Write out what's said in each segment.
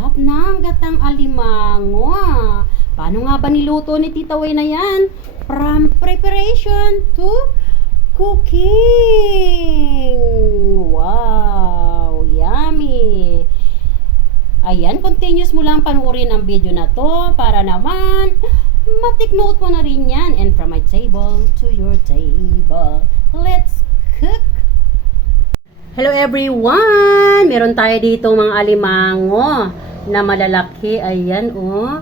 Sarap ng gatang alimango. Paano nga ba niluto ni Tita Way na yan? From preparation to cooking. Wow, yummy. Ayan, continuous mo lang panuorin ang video na to para naman matik note mo na rin yan. And from my table to your table, let's cook. Hello everyone! Meron tayo dito mga alimango na malalaki. Ayan oh.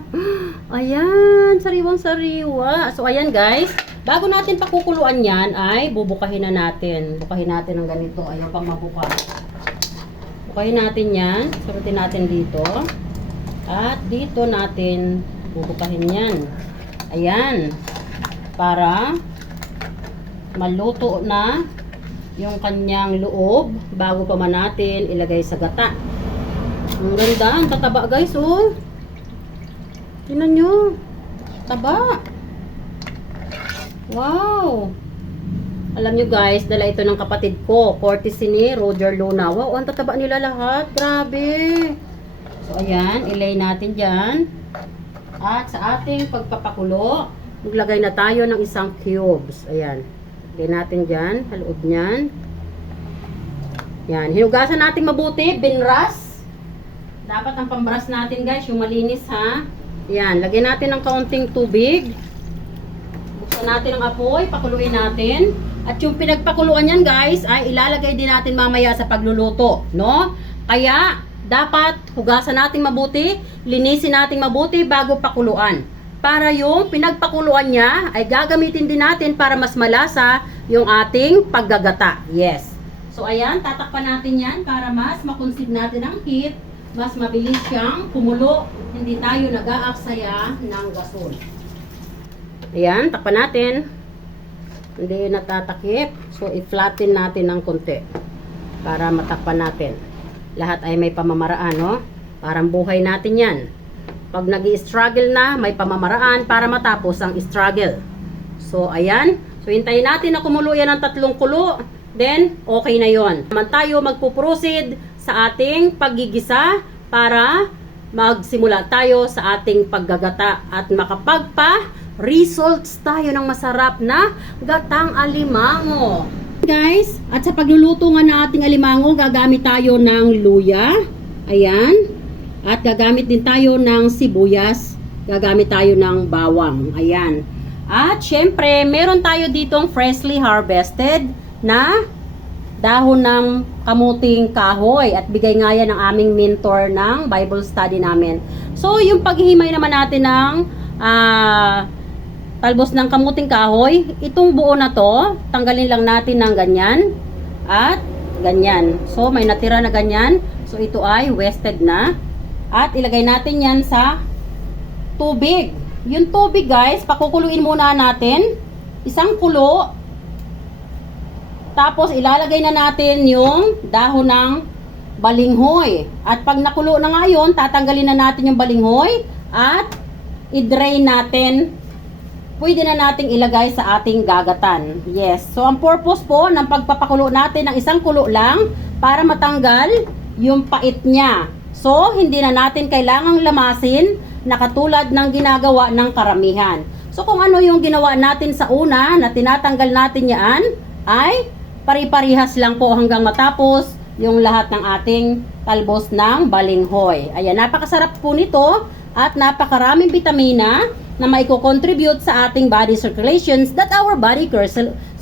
Ayan, sariwang-sariwa. So ayan guys, bago natin pakukuluan yan ay bubukahin na natin. Bukahin natin ng ganito. Ayaw pang mabuka. Bukahin natin yan. Surutin natin dito. At dito natin bubukahin yan. Ayan. Para maluto na yung kanyang loob bago pa man natin ilagay sa gata. Ang ganda, ang tataba guys oh. Tingnan nyo. Taba. Wow. Alam nyo guys, dala ito ng kapatid ko, courtesy ni Roger Luna. Wow, ang tataba nila lahat. Grabe. So ayan, ilay natin dyan. At sa ating pagpapakulo, maglagay na tayo ng isang cubes. Ayan. Lagay natin dyan, sa loob nyan. Yan, hinugasan natin mabuti, binras. Dapat ang pambras natin guys, yung malinis ha. Yan, lagyan natin ng kaunting tubig. Buksan natin ang apoy, pakuluin natin. At yung pinagpakuluan yan guys, ay ilalagay din natin mamaya sa pagluluto, no? Kaya, dapat hugasan natin mabuti, linisin natin mabuti bago pakuluan. Para yung pinagpakuluan niya ay gagamitin din natin para mas malasa yung ating paggagata. Yes. So ayan, tatakpan natin yan para mas makonserve natin ang heat, mas mabilis siyang kumulo, hindi tayo nag-aaksaya ng gasol. Ayan, takpan natin. Hindi natatakip. So i-flatten natin ng konti para matakpan natin. Lahat ay may pamamaraan, no? Parang buhay natin yan. Pag nag-i-struggle na, may pamamaraan para matapos ang struggle. So, ayan. So, hintayin natin na kumulo yan ng 3 kulo. Then, okay na yon. Naman tayo magpuproceed sa ating paggigisa para magsimula tayo sa ating paggagata at makapagpa-results tayo ng masarap na gatang alimango. Guys, at sa pagluluto nga ng ating alimango, gagamit tayo ng luya. Ayan. At gagamit din tayo ng sibuyas, gagamit tayo ng bawang. Ayan. At syempre, meron tayo ditong freshly harvested na dahon ng kamuting kahoy. At bigay nga yan ng aming mentor ng Bible study namin. So, yung paghihimay naman natin ng talbos ng kamuting kahoy, itong buo na to, tanggalin lang natin ng ganyan at ganyan. So, may natira na ganyan. So, ito ay wasted na. At ilagay natin yan sa tubig. Yung tubig guys, pakukuluin muna natin. Isang kulo. Tapos ilalagay na natin yung dahon ng balinghoy. At pag nakulo na nga yun, tatanggalin na natin yung balinghoy. At i-drain natin. Pwede na nating ilagay sa ating gagatan. Yes. So ang purpose po ng pagpapakulo natin ng isang kulo lang para matanggal yung pait niya. So, hindi na natin kailangang lamasin na katulad ng ginagawa ng karamihan. So, kung ano yung ginawa natin sa una na tinatanggal natin yan, ay pari-parihas lang po hanggang matapos yung lahat ng ating talbos ng balinghoy. Ayan, napakasarap po nito at napakaraming vitamina na maiko-contribute sa ating body circulations that our body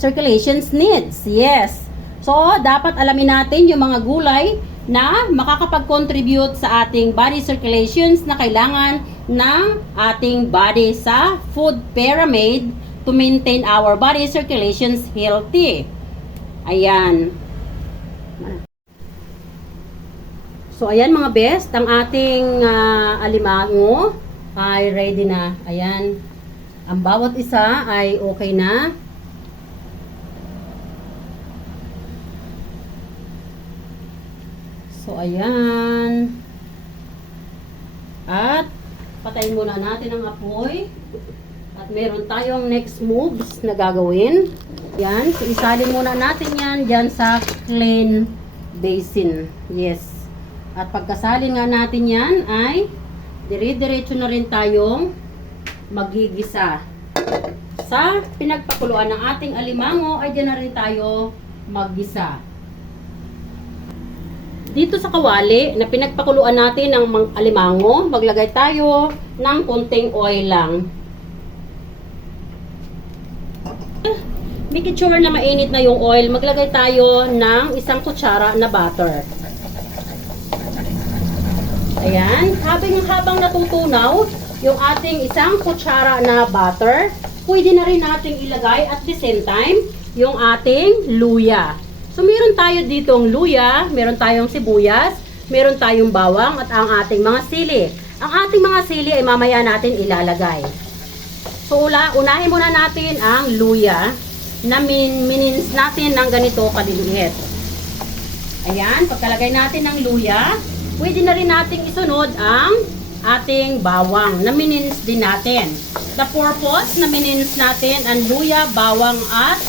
circulations needs. Yes. So, dapat alamin natin yung mga gulay na makakapag-contribute sa ating body circulations na kailangan ng ating body sa food pyramid to maintain our body circulations healthy. Ayan. So, ayan mga best, ang ating alimango ay ready na. Ayan. Ang bawat isa ay okay na. So, ayan. At, patayin muna natin ang apoy. At meron tayong next moves na gagawin. Yan. So, isalin muna natin yan dyan sa clean basin. Yes. At pagkasalin nga natin yan ay dire-diretso na rin tayong magigisa. Sa pinagpakuluan ng ating alimango ay dyan na rin tayo maggisa. Dito sa kawali na pinagpakuluan natin ng alimango, maglagay tayo ng konting oil lang. Make sure na mainit na yung oil, maglagay tayo ng 1 kutsara na butter. Ayan, habang natutunaw yung ating 1 kutsara na butter, pwede na rin nating ilagay at the same time yung ating luya. So meron tayo ditong luya, meron tayong sibuyas, meron tayong bawang at ang ating mga sili. Ang ating mga sili ay mamaya natin ilalagay. So unahin muna natin ang luya na minins natin ng ganito kaliliit. Ayan, pagkalagay natin ng luya, pwede na rin nating isunod ang ating bawang na minins din natin. The purpose na minins natin ang luya, bawang at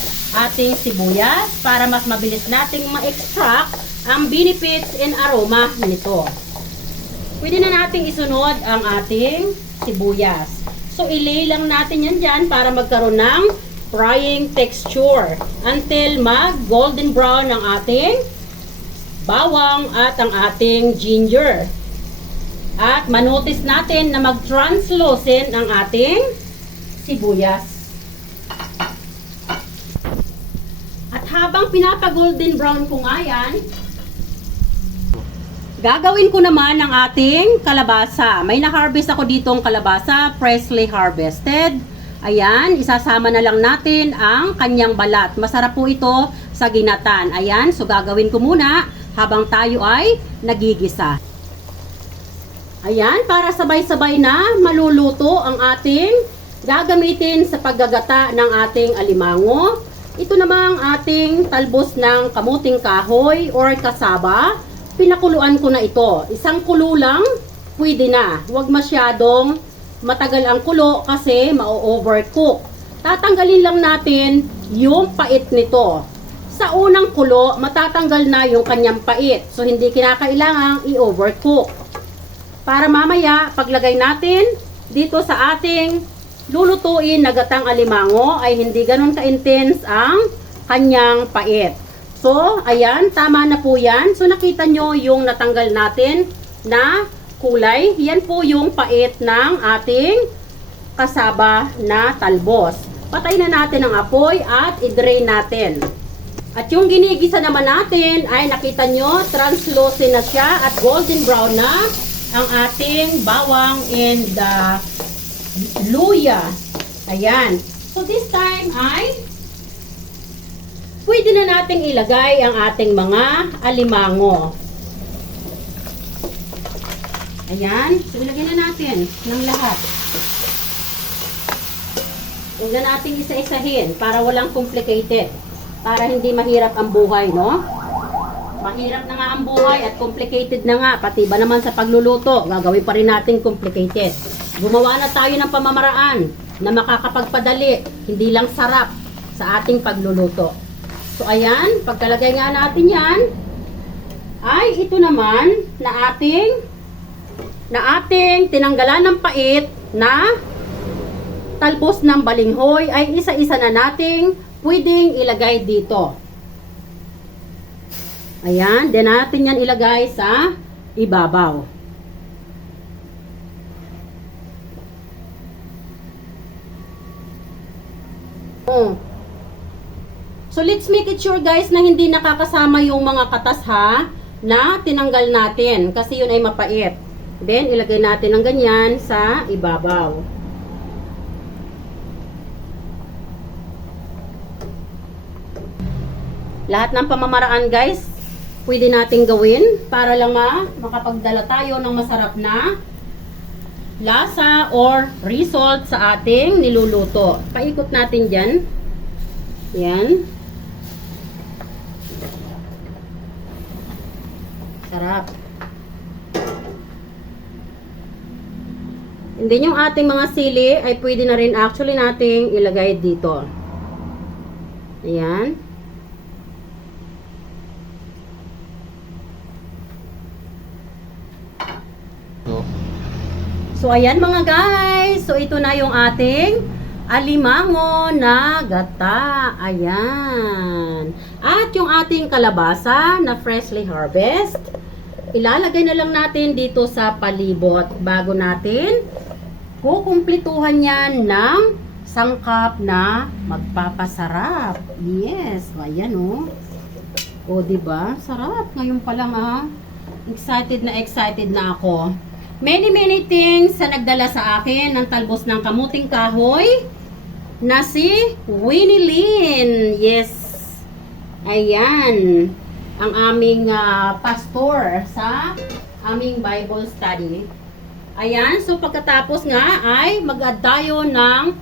ating sibuyas para mas mabilis nating ma-extract ang benefits and aroma nito. Pwede na nating isunod ang ating sibuyas. So ilay lang natin yan dyan para magkaroon ng frying texture until mag golden brown ang ating bawang at ang ating ginger. At manotice natin na mag-translucent ang ating sibuyas. At habang pinapa-golden brown ko nga yan, gagawin ko naman ang ating kalabasa. May na-harvest ako ditong kalabasa, freshly harvested. Ayan, isasama na lang natin ang kanyang balat. Masarap po ito sa ginatan. Ayan, so gagawin ko muna habang tayo ay nagigisa. Ayan, para sabay-sabay na maluluto ang ating gagamitin sa paggagata ng ating alimango. Ito namang ating talbos ng kamuting kahoy or kasaba. Pinakuluan ko na ito. 1 kulo lang, pwede na. Huwag masyadong matagal ang kulo kasi ma-overcook. Tatanggalin lang natin yung pait nito. Sa unang kulo, matatanggal na yung kanyang pait. So, hindi kinakailangang i-overcook. Para mamaya, paglagay natin dito sa ating lulutuin na gatang alimango, ay hindi ganun ka-intense ang kanyang pait. So, ayan, tama na po yan. So, nakita nyo yung natanggal natin na kulay. Yan po yung pait ng ating kasaba na talbos. Patay na natin ang apoy at i-drain natin. At yung ginigisa naman natin ay nakita nyo, translucent na siya at golden brown na ang ating bawang and the luya. Ayan. So this time ay pwede na nating ilagay ang ating mga alimango. Ayan. So ilagay na natin ng lahat. Huwag na natin isa-isahin para walang complicated. Para hindi mahirap ang buhay, no? Mahirap na nga ang buhay at complicated na nga. Pati ba naman sa pagluluto, gagawin pa rin natin complicated. Gumawa na tayo ng pamamaraan na makakapagpadali, hindi lang sarap sa ating pagluluto. So, ayan, pagkalagay nga natin yan, ay ito naman na ating tinanggalan ng pait na talbos ng balinghoy ay isa-isa na nating pwedeng ilagay dito. Ayan, then natin yan ilagay sa ibabaw. So let's make it sure guys na hindi nakakasama yung mga katas ha na tinanggal natin kasi yun ay mapait. Then ilagay natin ng ganyan sa ibabaw. Lahat ng pamamaraan guys, pwede nating gawin para lang makapagdala tayo ng masarap na lasa or result sa ating niluluto. Paikot natin dyan. Yan. Sarap. And then yung ating mga sili ay pwede na rin actually nating ilagay dito. Ayan. So, ayan mga guys. So, ito na yung ating alimango na gata. Ayan. At yung ating kalabasa na freshly harvest, ilalagay na lang natin dito sa palibot bago natin kukumplituhan yan ng sangkap na magpapasarap. Yes. So, ayan o. O, diba? Sarap. Ngayon pa lang excited na ako. Many things sa nagdala sa akin ng talbos ng kamuting kahoy na si Winnie Lynn. Yes. Ayan. Ang aming pastor sa aming Bible study. Ayan. So, pagkatapos nga ay mag-add tayo ng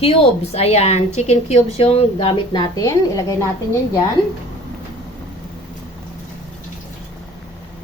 cubes. Ayan. Chicken cubes yung gamit natin. Ilagay natin yan dyan.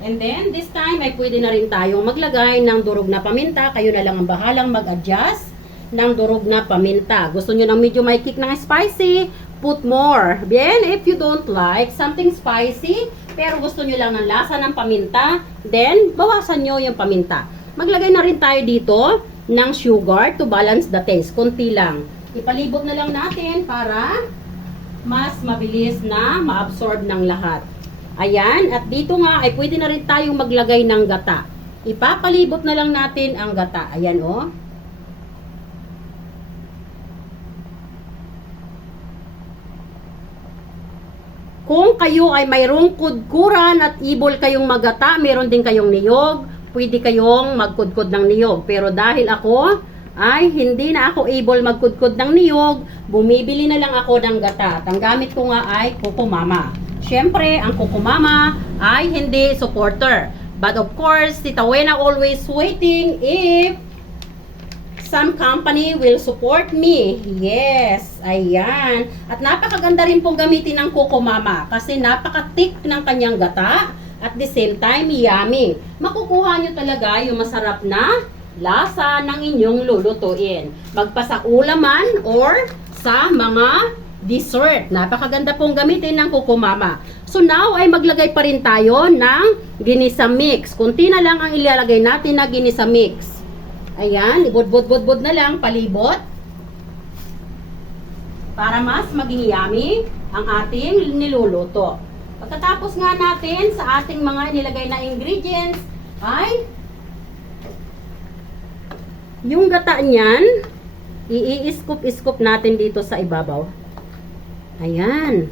And then, this time, ay pwede na rin tayong maglagay ng durog na paminta. Kayo na lang ang bahalang mag-adjust ng durog na paminta. Gusto nyo ng medyo may kick ng spicy, put more. Then, if you don't like something spicy, pero gusto nyo lang ng lasa ng paminta, then, bawasan nyo yung paminta. Maglagay na rin tayo dito ng sugar to balance the taste. Kunti lang. Ipalibot na lang natin para mas mabilis na ma-absorb ng lahat. Ayan, at dito nga ay pwede na rin tayong maglagay ng gata. Ipapalibot na lang natin ang gata. Ayan o. Kung kayo ay mayroong kudkuran at ibol kayong magata, meron din kayong niyog, pwede kayong magkudkod ng niyog. Pero dahil ako ay hindi na ako able magkudkod ng niyog, bumibili na lang ako ng gata. At ang gamit ko nga ay Kukumama. Siyempre, ang Kukumama ay hindi supporter. But of course, Tita Wena always waiting if some company will support me. Yes, ayan. At napakaganda rin pong gamitin ng Kukumama kasi napaka-thick ng kanyang gata at the same time, yummy. Makukuha nyo talaga yung masarap na lasa ng inyong lulutuin. Magpa sa ulaman or sa mga dessert. Napakaganda pong gamitin ng Kukumama. So now ay maglagay pa rin tayo ng ginisa mix. Kunti na lang ang ilalagay natin na ginisa mix. Ayan, ibud-bud na lang, palibot. Para mas maging yummy ang ating niluluto. Pagkatapos nga natin sa ating mga nilagay na ingredients ay yung gata niyan, i-scoop natin dito sa ibabaw. Ayan.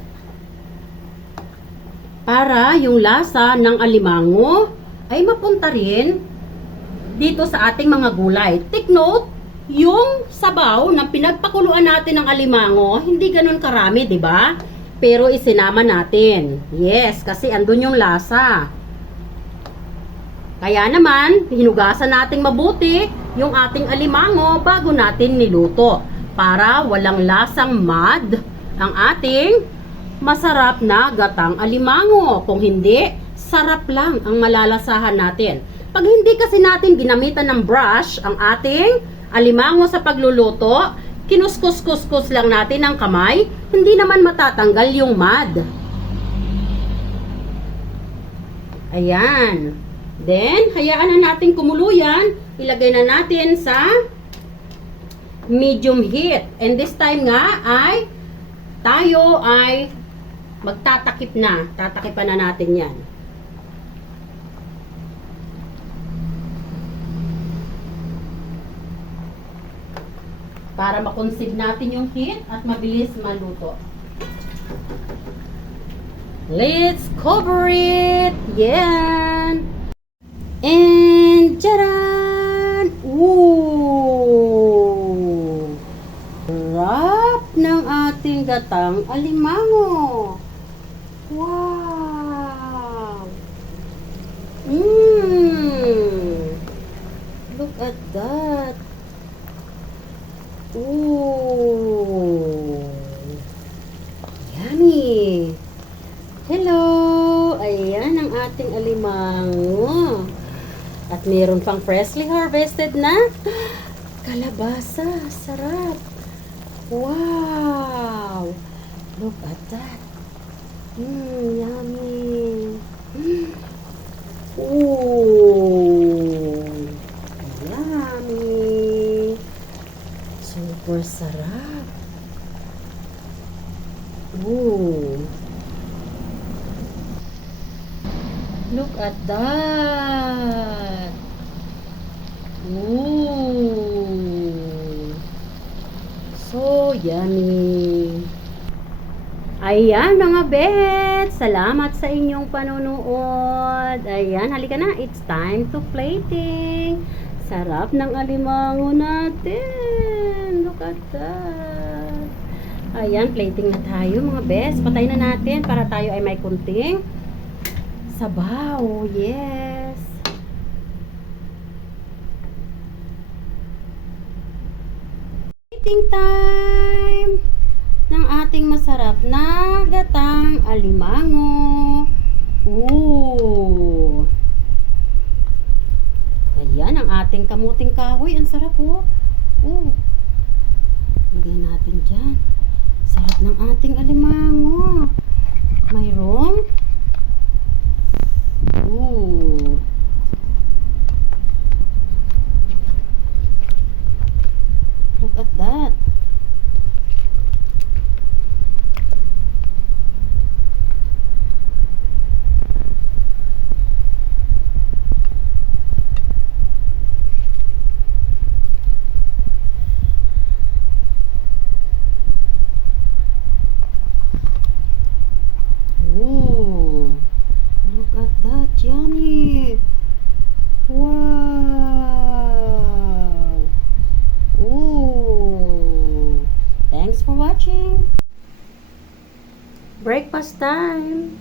Para yung lasa ng alimango ay mapunta rin dito sa ating mga gulay. Take note, yung sabaw na pinagpakuluan natin ng alimango, hindi ganun karami, di ba? Pero isinama natin. Yes, kasi andun yung lasa. Kaya naman, hinugasan nating mabuti yung ating alimango bago natin niluto. Para walang lasang mad ang ating masarap na gatang alimango. Kung hindi, sarap lang ang malalasahan natin. Pag hindi kasi natin ginamitan ng brush ang ating alimango sa pagluluto, kinuskus-kuskus lang natin ang kamay, hindi naman matatanggal yung mad. Ayan. Then, hayaan na natin kumulo yan. Ilagay na natin sa medium heat. And this time nga ay tayo ay magtatakip na. Tatakipan na natin yan. Para makonsig natin yung heat at mabilis maluto. Let's cover it! Yan! And jaran! Ooh! Sarap ng ating gatang alimango! Wow! Look at that! Ooh! Yummy! Hello! Ayan ang ating alimango. At meron pang freshly harvested na kalabasa. Sarap! Wow! Look at that! Yummy! Ooh! Ayan! super sarap. Ooh. Look at that. Ooh. So yummy. Ayan mga bet, salamat sa inyong panonood. Ayan, halika na, it's time to plating. Sarap ng alimango natin. Look at that. Ayan, plating na tayo mga best. Patay na natin para tayo ay may kunting sabaw. Yes. Plating time ng ating masarap na gatang alimango. Ooh. Ayan ang ating kamuting kahoy. Ang sarap po. Ooh. Lagay natin dyan. Sarap ng ating alimango. Mayroong. Ooh. Look at that. Ooh, look at that, yummy. Wow. Ooh. Thanks for watching. Breakfast time.